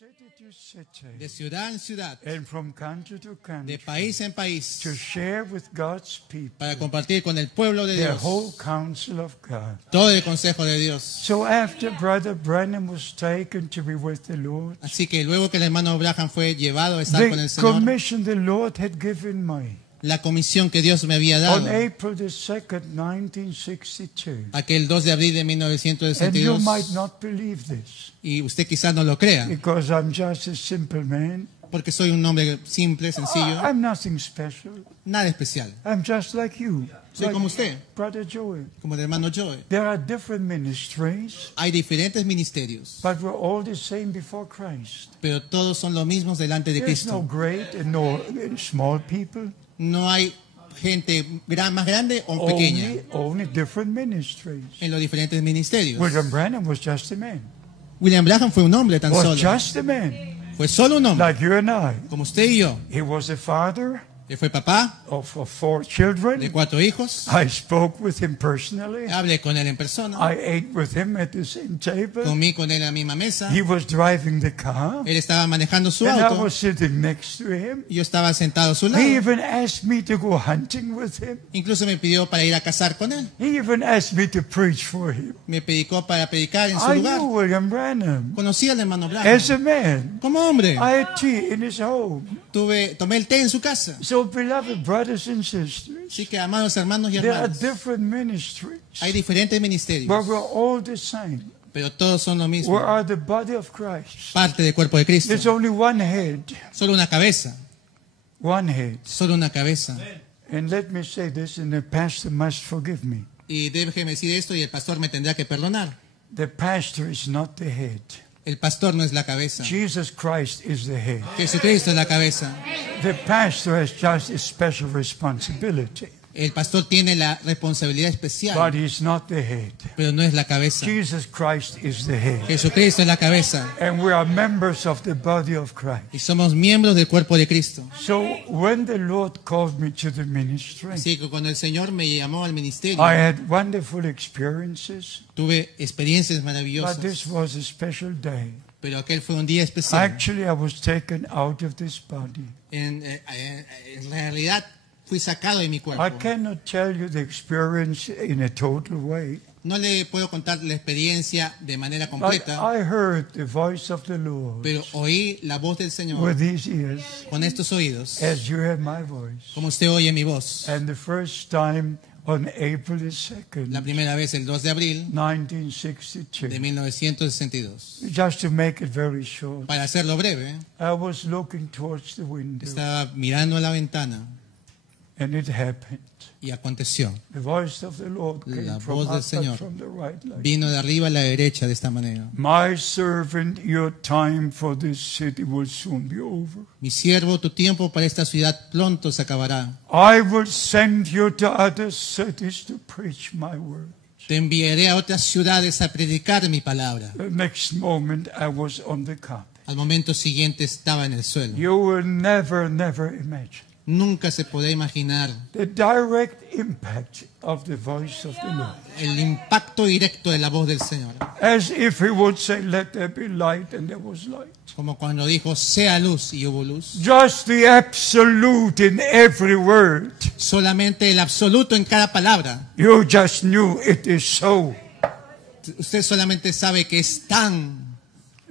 city to city, de ciudad en ciudad, and from country to de country, país en país, to share with God's people para compartir con el pueblo de the Dios whole counsel of God. todo el consejo de Dios. So after Brother Branham was taken to be with the Lord, Así que luego que el hermano Branham fue llevado a estar con the el Señor, commission the Lord had given me la comisión que Dios me había on dado, April the 2nd, 1962. aquel 2 de abril de And you 1962, might not believe this, y usted quizás no lo crea, because I'm just a simple man. porque soy un hombre simple, sencillo, I'm nothing special. nada especial. I'm just like you, Soy like como usted, Brother Joey. como el hermano Joe. There are different ministries, Hay diferentes ministerios, but we're all the same before Christ. pero todos son los mismos delante de There's no Cristo. great and no small people. No hay gente más grande o pequeña Only different ministries. en los diferentes ministerios. William Branham was just a man. William Branham fue un hombre tan Was solo. just a man, Fue solo un hombre, like you and I. como usted y yo. He was a father Él fue papá of 4 de children. 4 hijos. I spoke with him personally. Hablé con él en persona. I ate with him at the same table. Comí con él en la misma mesa. He was driving the car, Él estaba manejando su and I auto. was sitting next to him. Y yo estaba sentado a su He lado. even asked me to go hunting with him. Incluso me pidió para ir a cazar con él. He even asked me to preach for him. Me pidió para predicar en su I lugar. knew William Branham. Conocí al hermano Branham. As a man, Como hombre, I had tea in his home. tomé el té en su casa. So, beloved brothers and sisters, Así que, amados hermanos y there are hermanas, different ministries, hay diferentes but ministerios, we're all the same. pero todos son lo We mismo. are the body of Christ. Parte del cuerpo de Cristo. There's only one head, Solo una cabeza. one head. Solo una cabeza. And let me say this, and the pastor must forgive me. Y déjeme decir esto y el pastor me tendrá que perdonar. The pastor is not the head. El pastor no es la cabeza. Jesus Christ is the head. Jesucristo es la cabeza. The pastor has just a special responsibility, El pastor tiene la responsabilidad especial, but he's not the head. pero no es la cabeza. Jesus Christ is the head. Jesucristo es la cabeza. And we are members of the body of Christ. Y somos miembros del cuerpo de Cristo. So when the Lord called me to the ministry, Así que cuando el Señor me llamó al ministerio, I had wonderful experiences, tuve experiencias but maravillosas. this was a special day. Pero aquel fue un día especial. Actually, I was taken out of this body. En realidad fui sacado de mi I cuerpo. cannot tell you the experience in a total way, No le puedo contar la experiencia de manera but completa, I heard the voice of the Lord pero oí la voz del Señor with these ears, con estos oídos, as you have my voice. como usted oye mi voz. And the first time on April the 2nd, La primera vez el 2 de abril de 1962. 1962. Just to make it very short, Para hacerlo breve, I was looking towards the window, estaba mirando a la ventana and it happened. y aconteció. The voice of the Lord La came from voz del outside, Señor from the right line. Vino de arriba a la derecha de esta manera. My servant, your time for this city will soon be over. Mi siervo, tu tiempo para esta ciudad pronto se acabará. I will send you to other cities to preach my word. Te enviaré a otras ciudades a predicar mi palabra. The next moment I was on the carpet. Al momento siguiente estaba en el suelo. You will never imagine Nunca se podía imaginar the direct impact of the voice of the Lord. el impacto directo de la voz del Señor. As if he would say, let there be light, and there was light. Como cuando dijo, sea luz y hubo luz. Just the absolute in every word. Solamente el absoluto en cada palabra. You just knew it is so. Usted solamente sabe que es tan.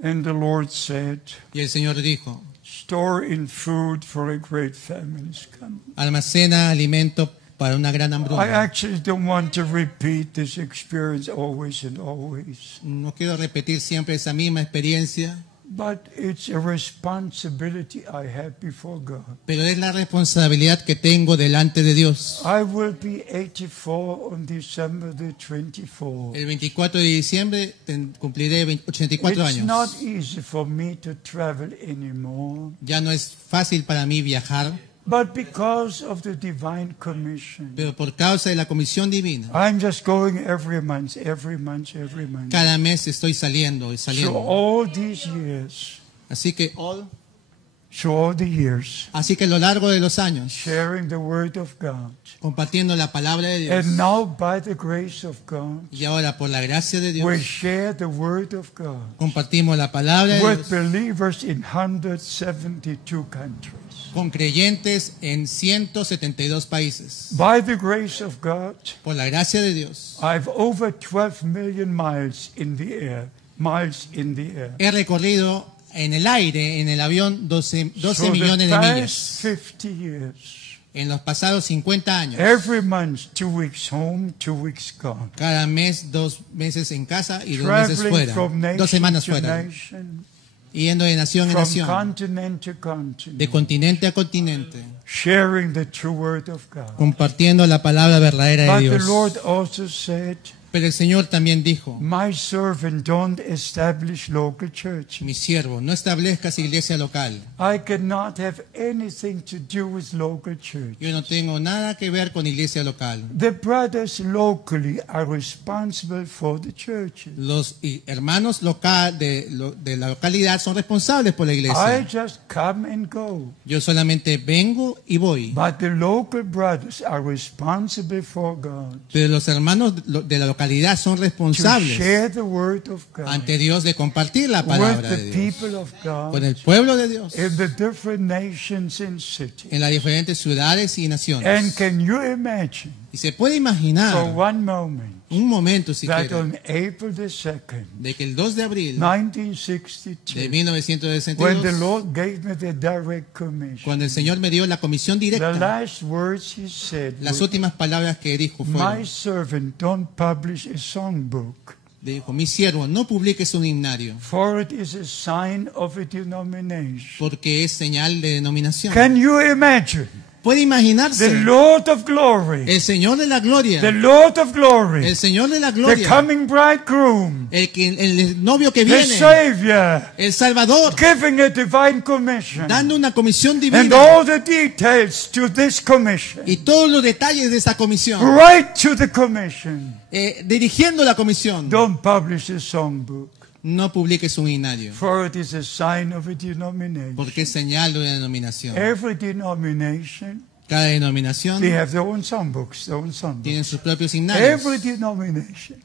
And the Lord said, Y el Señor dijo, store in food for a great famine is coming. almacena alimento para una gran I hambruna. actually don't want to repeat this experience always and always, No quiero repetir siempre esa misma experiencia, but it's a responsibility I have before God. pero es la responsabilidad que tengo delante de Dios. I will be 84 on December the 24th. El 24 de diciembre cumpliré 84 It's not años. easy for me to travel anymore, Ya no es fácil para mí viajar, but because of the divine commission, pero por causa de la comisión divina, I'm just going every month. cada mes estoy saliendo y So saliendo. all these years, Así que So all the years, Así que a lo largo de los años, sharing the Word of God. compartiendo la palabra de Dios, And now, by the grace of God, y ahora por la gracia de we Dios, share the Word of God compartimos la palabra de with Dios believers in 172 countries. con creyentes en 172 países. By the grace of God, Por la gracia de Dios, I've over 12 million miles in the air. he recorrido en el aire, en el avión, 12 So millones the de past millas. 50 years, En los pasados 50 años, every month, 2 weeks home, 2 weeks gone. cada mes 2 meses en casa y 2 meses Traveling fuera, from 2 nation semanas to fuera, nation, yendo de nación en from nación, continent to de continent, continente a continente, sharing the true word of God. compartiendo la palabra verdadera de But the Dios. Lord also said, Pero el Señor también dijo: my servant, don't establish local churches. mi siervo, no establezcas iglesia local. I cannot have anything to do with local church. Yo no tengo nada que ver con iglesia local. The brothers locally are responsible for the churches. Los hermanos de la localidad son responsables por la I iglesia. just come and go. Yo solamente vengo y voy. But the local brothers are responsible for God. Pero los hermanos de la localidad son To responsables share the word of God ante Dios de compartir la with palabra the de Dios people of con God el pueblo de Dios in the different nations and cities. en las diferentes ciudades y And naciones. can you imagine Y se puede for imaginar one moment un momento, si that quiere, on April the 2nd, de que el 2 de abril de 1962, when the 1962, Lord gave me the direct commission, cuando el Señor me dio la comisión the directa, last words he said las were, últimas palabras que dijo my fueron: servant, don't publish a songbook, dijo, mi siervo, no publiques un himnario, for it is a sign of a denomination. porque es señal de denominación. Can you imagine? Puede The imaginarse Lord of glory, el Señor de la gloria, the Lord of glory, el Señor de la the gloria, coming bridegroom, el novio que the viene, Savior, el Salvador, giving a divine commission, dando una comisión and divina all the details to this commission, y todos los detalles de esa comisión, right to the commission. dirigiendo la comisión. Don't publish a songbook, No publiques un himnario, for it is a sign of a denomination. porque es señal de una denominación. Every denomination, Cada denominación they have their own songbooks, their own songbooks. tiene sus propios himnarios. Every denomination,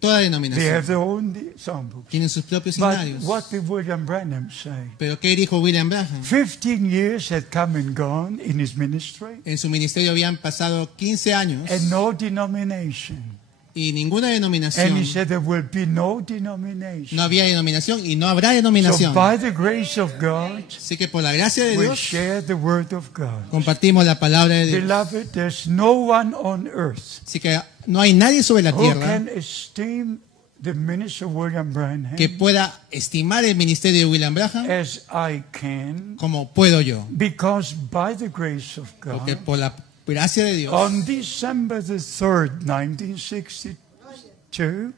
Toda they have denominación their own songbooks. tiene sus propios But himnarios. what did William Branham say? Pero ¿qué dijo William Branham? 15 years had come and gone in his ministry, En su ministerio habían pasado 15 años and no denomination. y ninguna And denominación. he said there will be no denomination. No había denominación y no habrá So denominación. by the grace of God, Así que por la gracia de we Dios share the word of God. compartimos la palabra de Dios. Beloved, there's no one on earth Así que no hay nadie sobre la who tierra can esteem the ministry of William Branham que pueda estimar el ministerio de William Branham as I can, como puedo yo. because by the grace of Porque God, por la gracia de Dios, on December the 3rd, 1962,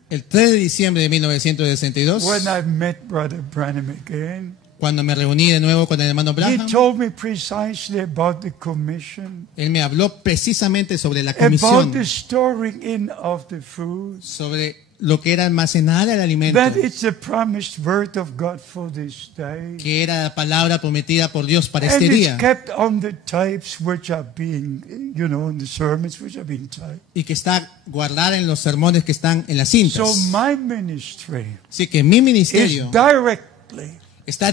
el 3 de diciembre de 1962, when I met Brother Branham again, cuando me reuní de nuevo con el hermano he Branham, told me precisely about the commission, él me habló precisamente sobre la about comisión, the storing in of the food, sobre lo que era almacenar el alimento, that it's the promised word of God for this day. que era la palabra prometida por Dios para And este it's día, kept on the tapes which are being, in the sermons which are being typed. y que está guardada en los sermones que están en las So cintas. my ministry Así que mi is ministerio directly está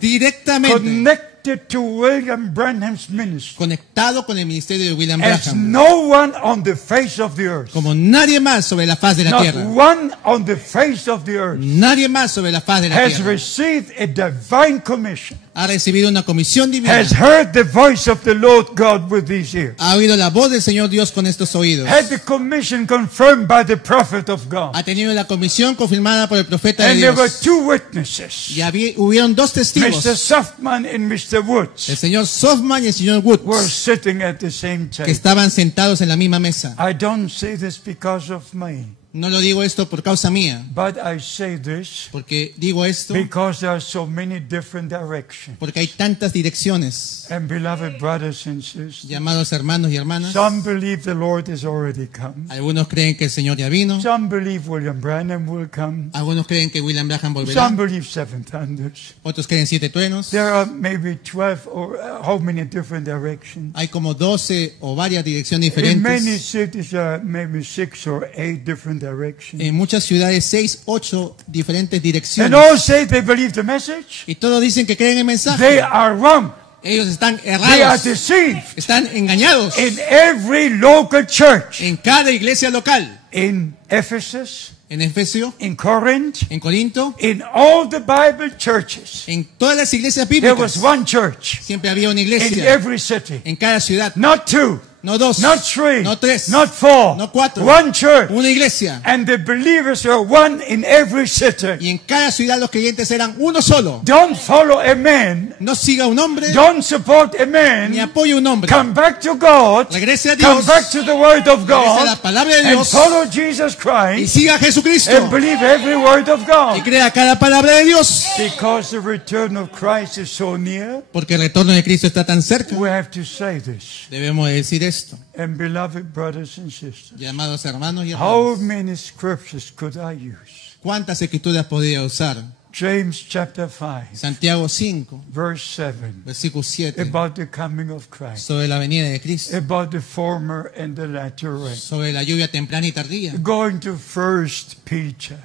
directamente connected to William Branham's ministry. conectado con el ministerio de William As Branham, no one on the face of the earth, como nadie más sobre la faz de la not tierra, one on the face of the earth, nadie más sobre la faz de la has tierra received a divine commission, ha recibido una comisión divina, has heard the voice of the Lord God with these ears, ha oído la voz del Señor Dios con estos oídos, had the commission confirmed by the prophet of God. ha tenido la comisión confirmada por el profeta de And there were Dios, two witnesses, y hubieron dos testigos, Mr. Softman and Mr. el Woods, señor Softman y el señor were Woods, sitting at the same que table. estaban sentados en la misma mesa. I don't say this because of me. No lo digo esto por causa mía, but I say this porque digo esto because there are so many different directions. porque hay tantas direcciones. And beloved brothers and sisters, Llamados hermanos y hermanas, some believe the Lord has already come. algunos creen que el Señor ya vino, Some believe William Branham will come. algunos creen que William Branham volverá, Some believe seven thunders. otros creen 7 truenos. There are maybe 12 or how many different directions. Hay como 12 o varias direcciones In many diferentes. cities there are maybe 6 or 8 different directions. En muchas ciudades 6, 8 diferentes And direcciones. all say they believe the message. Y todos dicen que creen el mensaje. They are wrong. Ellos están They are errados, deceived. están engañados. In every local church, En cada iglesia local, in Ephesus, en Efesio, in Corinth, en Corinto, in all the Bible churches, en todas las iglesias there was bíblicas, one church siempre había una in iglesia. every city. En cada ciudad, Not 2, no 2, not 3, no 3, not 4, no 4, one church. una iglesia. And the believers are one in every city. Y en cada ciudad los creyentes eran uno solo. Don't follow a man. No siga un hombre, Don't support a ni man. apoye un hombre. Come back to God. Regrese a Come Dios, back to the Word of regrese a la God. palabra de And Dios follow Jesus y Christ. siga a Jesucristo And believe every word of y God. crea cada palabra de Dios. Because the return of Christ is so near, Porque el retorno de Cristo está tan cerca. we have to say this. Debemos decir esto, And beloved brothers and sisters, llamados hermanos y how hermanas. many scriptures could I use? ¿Cuántas escrituras podría usar? James chapter 5, Santiago 5, verse 7, versículo 7, about the coming of Christ, sobre la venida de Cristo, about the former and the latter rain. sobre la lluvia temprana y tardía. Going to 1 Peter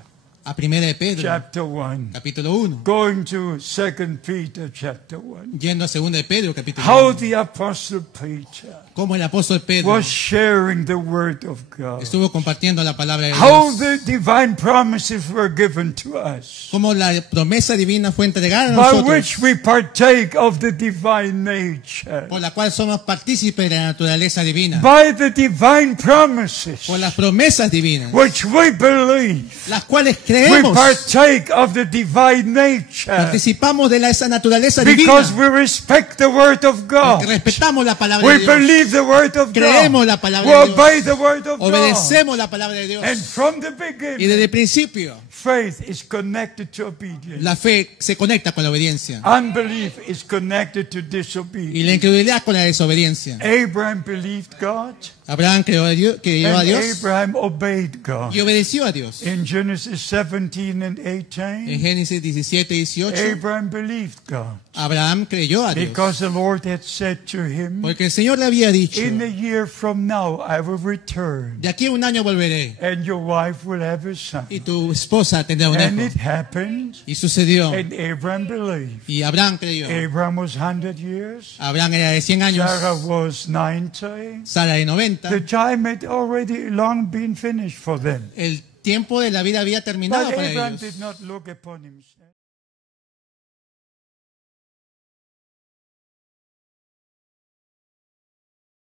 A primera de Pedro, chapter 1. capítulo 1. Going to 2 Peter chapter 1. Yendo a segunda de Pedro, capítulo How 1. the apostle Peter Como el apóstol Pedro was sharing the word of God. estuvo compartiendo la palabra de How Dios. the divine promises were given to us, Como la promesa divina fue entregada a by nosotros, which we partake of the divine nature. por la cual somos partícipes de la naturaleza divina, By the divine promises por las promesas divinas, which we believe, las cuales we creemos, partake of the divine nature participamos de esa naturaleza because divina, we respect the word of porque God. respetamos la palabra We de Dios, believe the word of creemos God. la palabra We de Dios, obey the word of God. obedecemos la palabra de Dios, And from the y beginning, desde el principio faith is connected to obedience. la fe se conecta con la obediencia Unbelief is connected to y la disobedience. incredulidad con la desobediencia. Abraham believed God, Abraham creyó a and Dios Abraham obeyed God. y obedeció a Dios. In Genesis 17 and En 18, Génesis 17 y 18, Abraham believed God Abraham creyó a Dios, because the Lord had said to him, porque el Señor le había dicho, in a year from now I will return, de aquí a un año volveré and your wife will have a son. y tu esposa tendrá un And hijo. it happened, Y sucedió, and Abraham believed. y Abraham creyó. Abraham was 100 years, Abraham era de 100 años, Sarah was 90. Sara de 90. The time had already long been finished for them. El tiempo de la vida había terminado But para Abraham ellos. did not look upon himself.